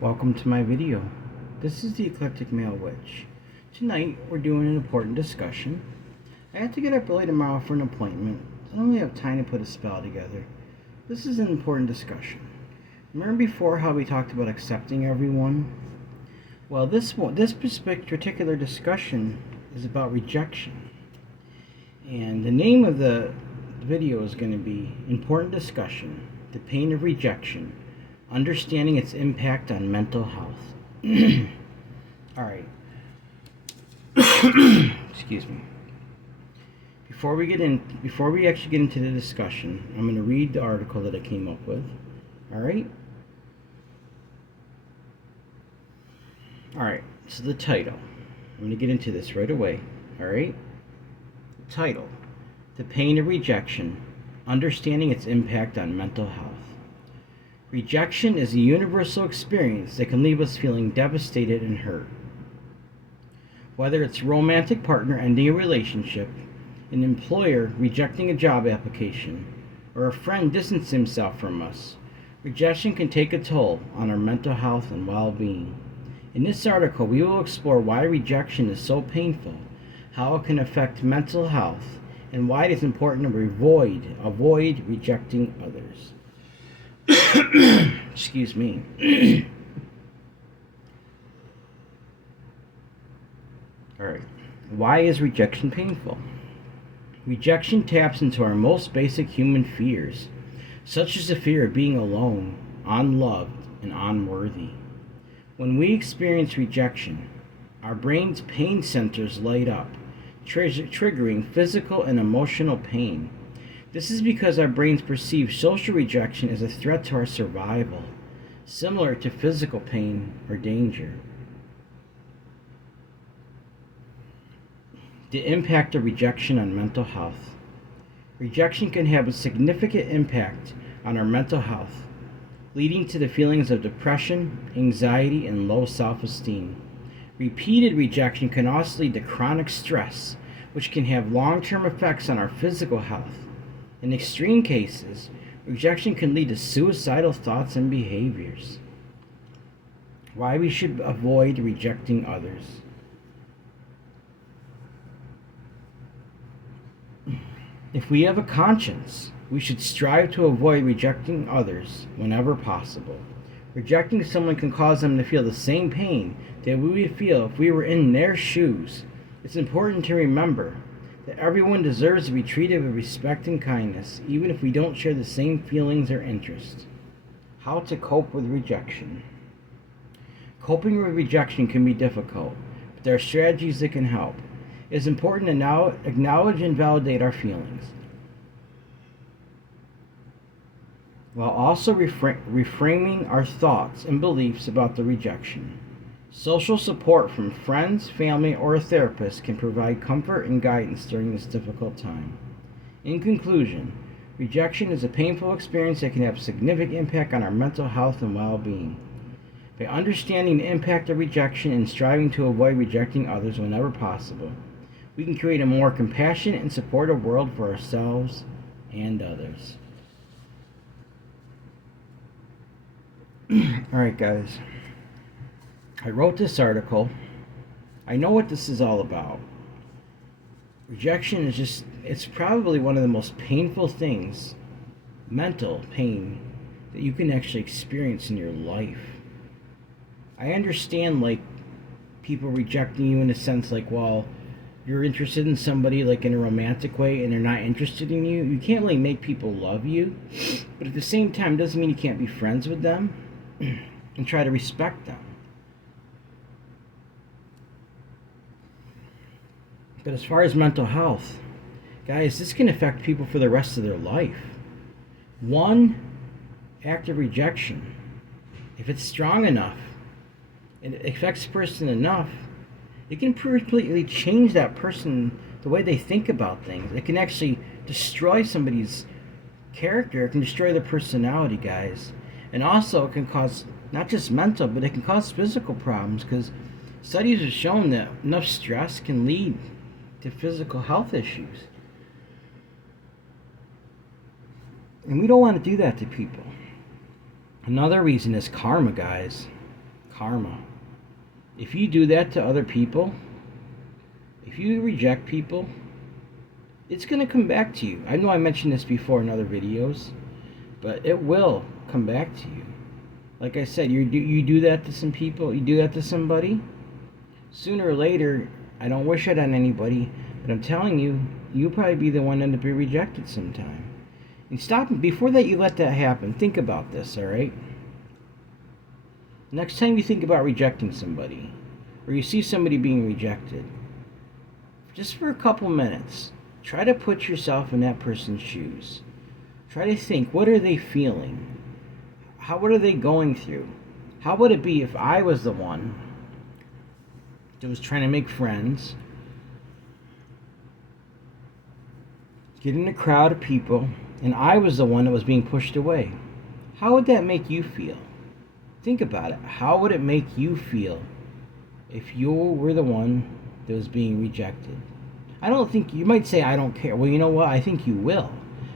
Welcome to my video. This is the Eclectic Male Witch. Tonight we're doing an important discussion. I have to get up early tomorrow for an appointment. I don't really have time to put a spell together. This is an important discussion. Remember before how we talked about accepting everyone? Well, this particular discussion is about rejection. And the name of the video is going to be Important Discussion, The Pain of Rejection, Understanding its impact on mental health. All right. Excuse me. Before we actually get into the discussion, I'm going to read the article that I came up with. All right. All right. So the title. I'm going to get into this right away. All right. The title: The Pain of Rejection: Understanding its impact on mental health. Rejection is a universal experience that can leave us feeling devastated and hurt. Whether it's a romantic partner ending a relationship, an employer rejecting a job application, or a friend distancing himself from us, rejection can take a toll on our mental health and well-being. In this article, we will explore why rejection is so painful, how it can affect mental health, and why it is important to avoid rejecting others. Excuse me. Alright. Why is rejection painful? Rejection taps into our most basic human fears, such as the fear of being alone, unloved, and unworthy. When we experience rejection, our brain's pain centers light up, triggering physical and emotional pain. This is because our brains perceive social rejection as a threat to our survival, similar to physical pain or danger. The impact of rejection on mental health. Rejection can have a significant impact on our mental health, leading to the feelings of depression, anxiety, and low self-esteem. Repeated rejection can also lead to chronic stress, which can have long-term effects on our physical health. In extreme cases, rejection can lead to suicidal thoughts and behaviors. Why we should avoid rejecting others. If we have a conscience, we should strive to avoid rejecting others whenever possible. Rejecting someone can cause them to feel the same pain that we would feel if we were in their shoes. It's important to remember that everyone deserves to be treated with respect and kindness, even if we don't share the same feelings or interests. How to cope with rejection. Coping with rejection can be difficult, but there are strategies that can help. It is important to now acknowledge and validate our feelings, while also reframing our thoughts and beliefs about the rejection. Social support from friends, family, or a therapist can provide comfort and guidance during this difficult time. In conclusion, rejection is a painful experience that can have a significant impact on our mental health and well-being. By understanding the impact of rejection and striving to avoid rejecting others whenever possible, we can create a more compassionate and supportive world for ourselves and others. Alright, guys. I wrote this article. I know what this is all about. Rejection it's probably one of the most painful things, mental pain, that you can actually experience in your life. I understand, like, people rejecting you in a sense like, well, you're interested in somebody like in a romantic way and they're not interested in you. You can't really make people love you, but at the same time, it doesn't mean you can't be friends with them and try to respect them. But as far as mental health, guys, this can affect people for the rest of their life. One act of rejection, if it's strong enough, and it affects a person enough, it can completely change that person, the way they think about things. It can actually destroy somebody's character. It can destroy their personality, guys. And also, it can cause not just mental, but it can cause physical problems, because studies have shown that enough stress can lead to physical health issues. And we don't want to do that to people. Another reason is karma, guys. Karma. If you do that to other people, if you reject people, it's going to come back to you. I know I mentioned this before in other videos, but it will come back to you. Like I said, you do that to some people, you do that to somebody, sooner or later, I don't wish it on anybody, but I'm telling you, you'll probably be the one to be rejected sometime. And stop, before that you let that happen, think about this, alright? Next time you think about rejecting somebody, or you see somebody being rejected, just for a couple minutes, try to put yourself in that person's shoes. Try to think, what are they feeling? What are they going through? How would it be if I was the one that was trying to make friends, get in a crowd of people, and I was the one that was being pushed away? How would that make you feel? Think about it. How would it make you feel if you were the one that was being rejected? I don't think, you might say, I don't care. Well, you know what? I think you will.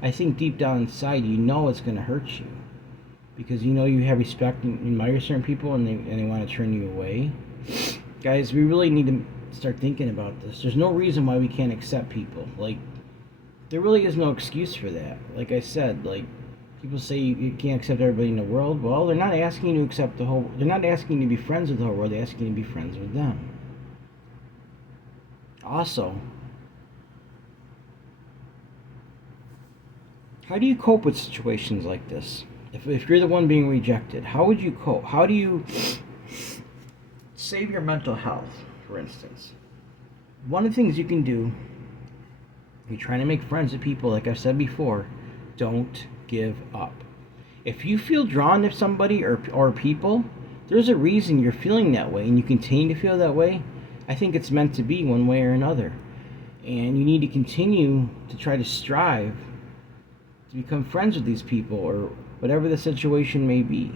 I think deep down inside, you know it's going to hurt you. Because you know you have respect and admire certain people, and they want to turn you away. Guys, we really need to start thinking about this. There's no reason why we can't accept people. Like, there really is no excuse for that. Like I said, like, people say you can't accept everybody in the world. Well, they're not asking you to accept the whole, they're not asking you to be friends with the whole world, they're asking you to be friends with them. Also, how do you cope with situations like this? If you're the one being rejected, how would you cope? How do you save your mental health, for instance? One of the things you can do, if you're trying to make friends with people, like I've said before, don't give up. If you feel drawn to somebody or people, there's a reason you're feeling that way, and you continue to feel that way. I think it's meant to be one way or another. And you need to continue to try to strive to become friends with these people, or whatever the situation may be.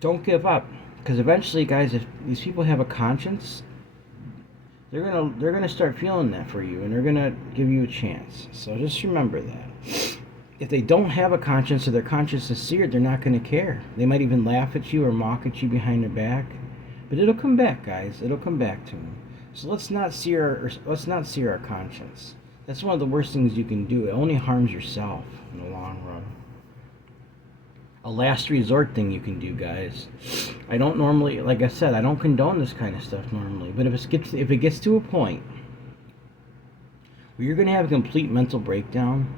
Don't give up, because eventually, guys, if these people have a conscience, they're gonna start feeling that for you, and they're gonna give you a chance. So just remember that. If they don't have a conscience, or their conscience is seared, they're not gonna care. They might even laugh at you or mock at you behind their back, but it'll come back, guys. It'll come back to them. So let's not sear our conscience. That's one of the worst things you can do. It only harms yourself in the long run. A last resort thing you can do, guys. I don't normally, like I said, I don't condone this kind of stuff normally. But if it gets to a point where you're going to have a complete mental breakdown,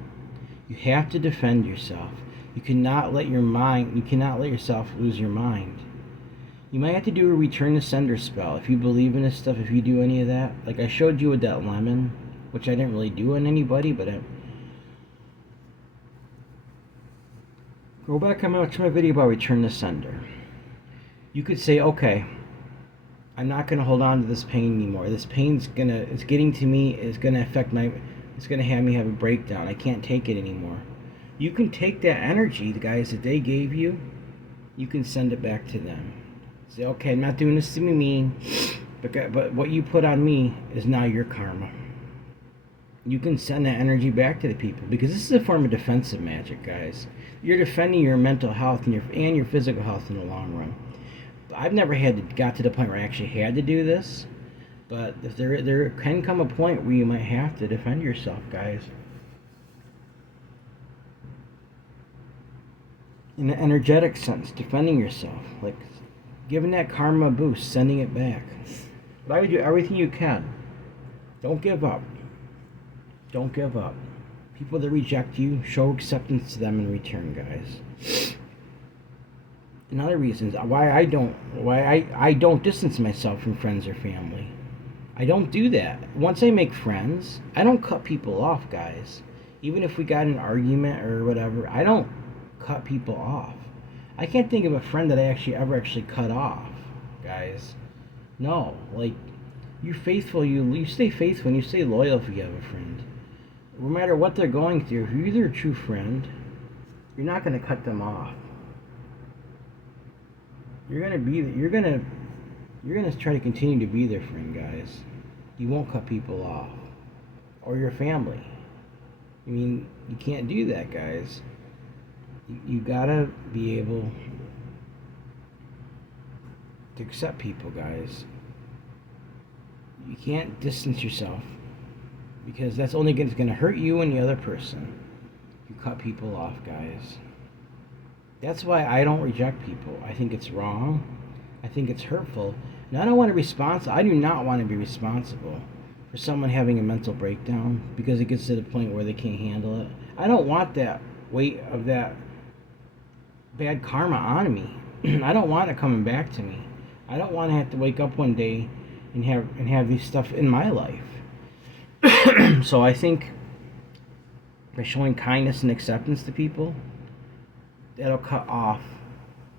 you have to defend yourself. You cannot let yourself lose your mind. You might have to do a return to sender spell if you believe in this stuff. If you do any of that, like I showed you with that lemon, which I didn't really do on anybody, but go back and watch my video about return to sender. You could say, okay, I'm not going to hold on to this pain anymore. This pain's it's getting to me, it's going to have me have a breakdown. I can't take it anymore. You can take that energy, the guys that they gave you, you can send it back to them. Say, okay, I'm not doing this to be mean, but what you put on me is now your karma. You can send that energy back to the people, because this is a form of defensive magic, guys. You're defending your mental health and your physical health in the long run. I've never got to the point where I actually had to do this, but if there can come a point where you might have to defend yourself, guys. In an energetic sense, defending yourself, like giving that karma a boost, sending it back. But I would do everything you can. Don't give up. Don't give up. People that reject you, show acceptance to them in return, guys. And other reasons why I don't distance myself from friends or family. I don't do that. Once I make friends, I don't cut people off, guys. Even if we got in an argument or whatever, I don't cut people off. I can't think of a friend that I ever cut off, guys. No, like, you're faithful, you stay faithful and you stay loyal if you have a friend. No matter what they're going through, if you're either a true friend, you're not going to cut them off. You're gonna try to continue to be their friend, guys. You won't cut people off. Or your family. I mean, you can't do that, guys. You gotta be able to accept people, guys. You can't distance yourself because that's only going to hurt you and the other person. You cut people off, guys. That's why I don't reject people. I think it's wrong. I think it's hurtful. And I don't want to I do not want to be responsible for someone having a mental breakdown because it gets to the point where they can't handle it. I don't want that weight of that bad karma on me. I don't want it coming back to me. I don't want to have to wake up one day and have these stuff in my life. So I think by showing kindness and acceptance to people, that'll cut off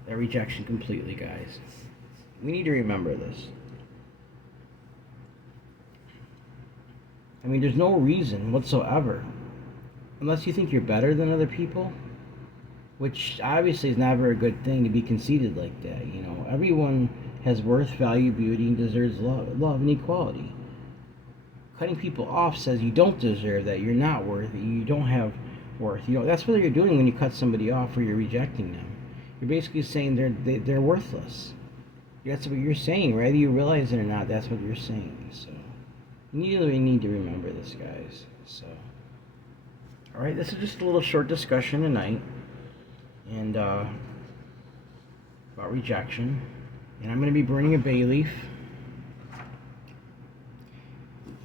that rejection completely, guys. We need to remember this. I mean, there's no reason whatsoever, unless you think you're better than other people, which obviously is never a good thing to be conceited like that. You know, everyone has worth, value, beauty, and deserves love and equality. Cutting people off says you don't deserve that, you're not worthy, you don't have worth. You know, that's what you're doing when you cut somebody off or you're rejecting them. You're basically saying they're worthless. That's what you're saying, whether you realize it or not. That's what you're saying. So you really need to remember this, guys. So, all right, this is just a little short discussion tonight, and about rejection. And I'm going to be burning a bay leaf.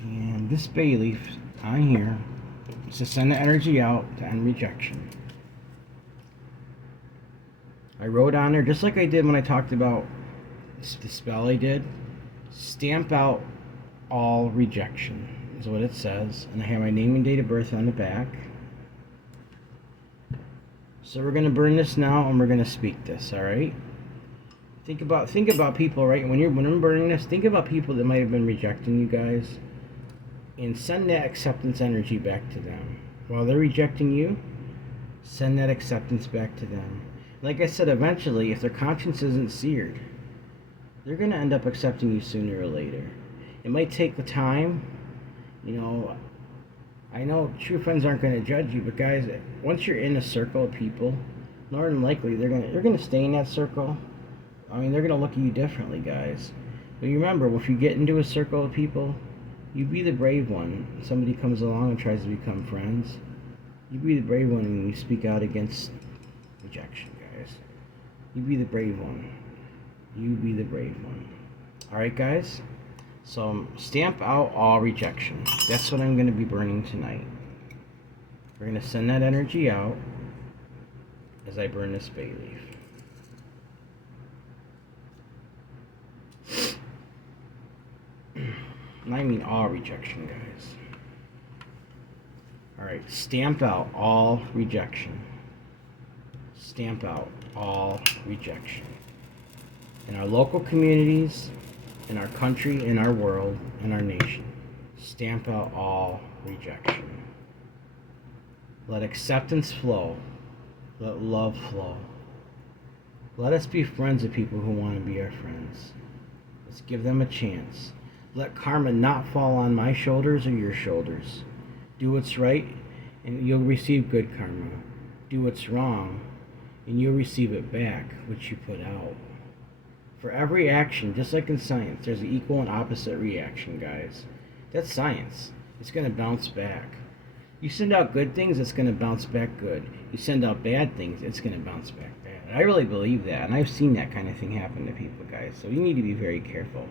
And this bay leaf on here is to send the energy out to end rejection. I wrote on there, just like I did when I talked about the spell I did, stamp out all rejection is what it says. And I have my name and date of birth on the back. So we're going to burn this now, and we're going to speak this, all right? Think about people, right? When I'm burning this, think about people that might have been rejecting you guys, and send that acceptance energy back to them. While they're rejecting you, send that acceptance back to them. Like I said, eventually, if their conscience isn't seared, they're going to end up accepting you sooner or later. It might take the time. You know, I know true friends aren't going to judge you, but guys, once you're in a circle of people, more than likely you're going to stay in that circle. I mean, they're going to look at you differently, guys. But you remember, if you get into a circle of people, you be the brave one. Somebody comes along and tries to become friends. You be the brave one and you speak out against rejection, guys. You be the brave one. You be the brave one. Alright, guys? So, stamp out all rejection. That's what I'm going to be burning tonight. We're going to send that energy out as I burn this bay leaf. And I mean all rejection, guys. Alright, stamp out all rejection. Stamp out all rejection. In our local communities, in our country, in our world, in our nation. Stamp out all rejection. Let acceptance flow. Let love flow. Let us be friends with people who want to be our friends. Let's give them a chance. Let karma not fall on my shoulders or your shoulders. Do what's right, and you'll receive good karma. Do what's wrong, and you'll receive it back, which you put out. For every action, just like in science, there's an equal and opposite reaction, guys. That's science. It's going to bounce back. You send out good things, it's going to bounce back good. You send out bad things, it's going to bounce back bad. And I really believe that, and I've seen that kind of thing happen to people, guys. So you need to be very careful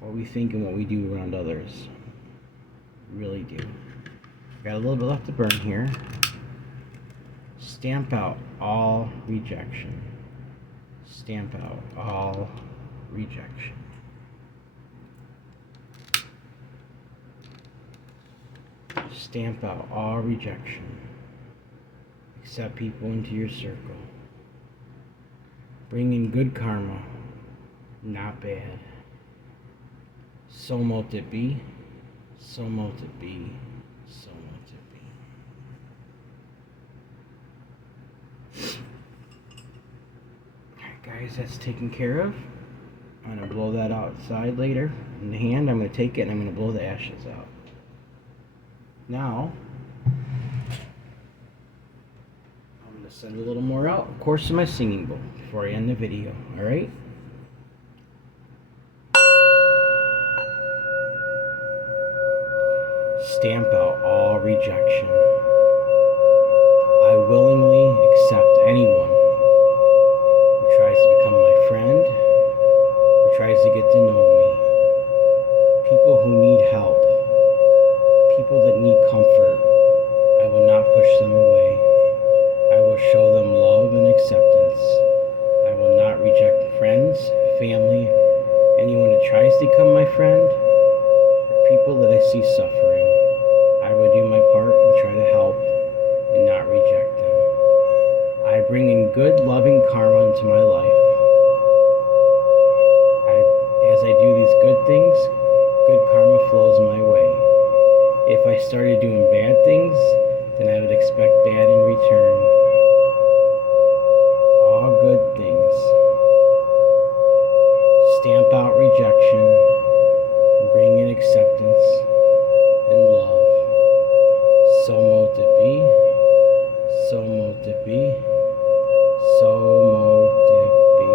what we think and what we do around others. We really do. Got a little bit left to burn here. Stamp out all rejection. Stamp out all rejection. Stamp out all rejection. Accept people into your circle. Bring in good karma, not bad. So mote it be, so mote it be, so mote it be. Alright, guys, that's taken care of. I'm going to blow that outside later. In the hand, I'm going to take it and I'm going to blow the ashes out. Now, I'm going to send a little more out, of course, in my singing bowl before I end the video. All right. Stamp out all rejection. I willingly accept anyone who tries to become my friend, who tries to get to know me, people who need help, people that need comfort. I will not push them away. I will show them love and acceptance. I will not reject friends, family, anyone that tries to become my friend, or people that I see suffering. I will do my part and try to help and not reject them. I bring in good, loving karma into my life. As I do these good things, good karma flows my way. If I started doing bad things, then I would expect bad in return. All good things. Stamp out rejection and bring in acceptance and love. So mote it be. So mote it be. So mote it be.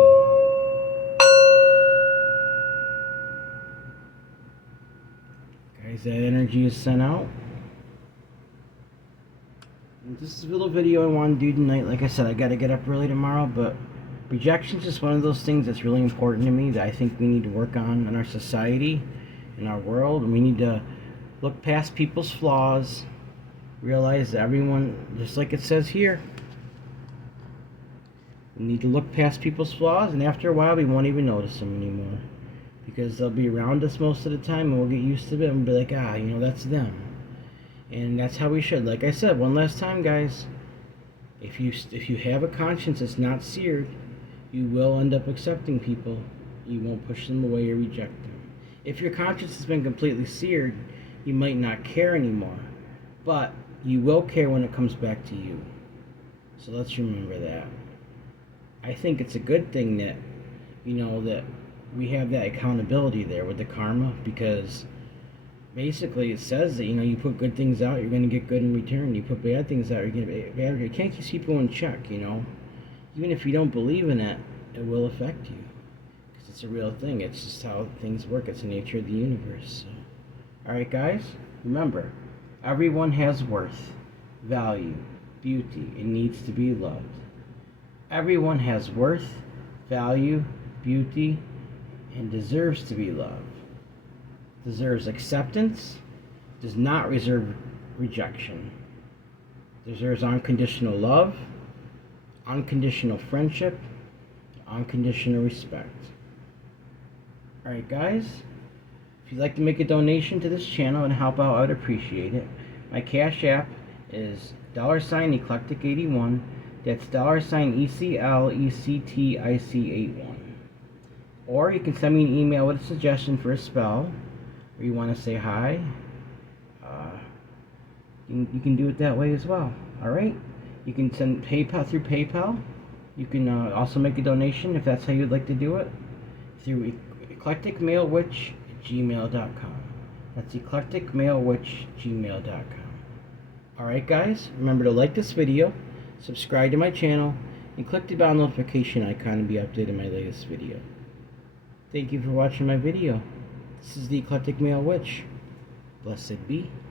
Guys, that energy is sent out. And this is a little video I want to do tonight. Like I said, I got to get up early tomorrow, but rejection is just one of those things that's really important to me that I think we need to work on in our society, in our world. And we need to look past people's flaws, realize that everyone, just like it says here, we need to look past people's flaws, and after a while we won't even notice them anymore, because they'll be around us most of the time and we'll get used to it and be like, that's them. And that's how we should. Like I said, one last time, guys, if you have a conscience that's not seared, you will end up accepting people. You won't push them away or reject them. If your conscience has been completely seared, you might not care anymore, but you will care when it comes back to you. So let's remember that. I think it's a good thing that, that we have that accountability there with the karma, because basically it says that, you put good things out, you're going to get good in return. You put bad things out, you're going to get bad. You can't keep people in check, Even if you don't believe in it, it will affect you, because it's a real thing. It's just how things work. It's the nature of the universe. So. Alright, guys, remember, everyone has worth, value, beauty, and needs to be loved. Everyone has worth, value, beauty, and deserves to be loved. Deserves acceptance, does not deserve rejection. Deserves unconditional love, unconditional friendship, unconditional respect. Alright, guys, if you'd like to make a donation to this channel and help out, I would appreciate it. My Cash App is $Eclectic81. That's $ECLECTIC81. Or you can send me an email with a suggestion for a spell, or you want to say hi. You can do it that way as well. Alright? You can send PayPal through PayPal. You can also make a donation, if that's how you'd like to do it, through eclecticmalewitch@gmail.com. That's eclecticmalewitch@gmail.com. Alright, guys, remember to like this video, subscribe to my channel, and click the bell notification icon to be updated on my latest video. Thank you for watching my video. This is the Eclectic Male Witch. Blessed be.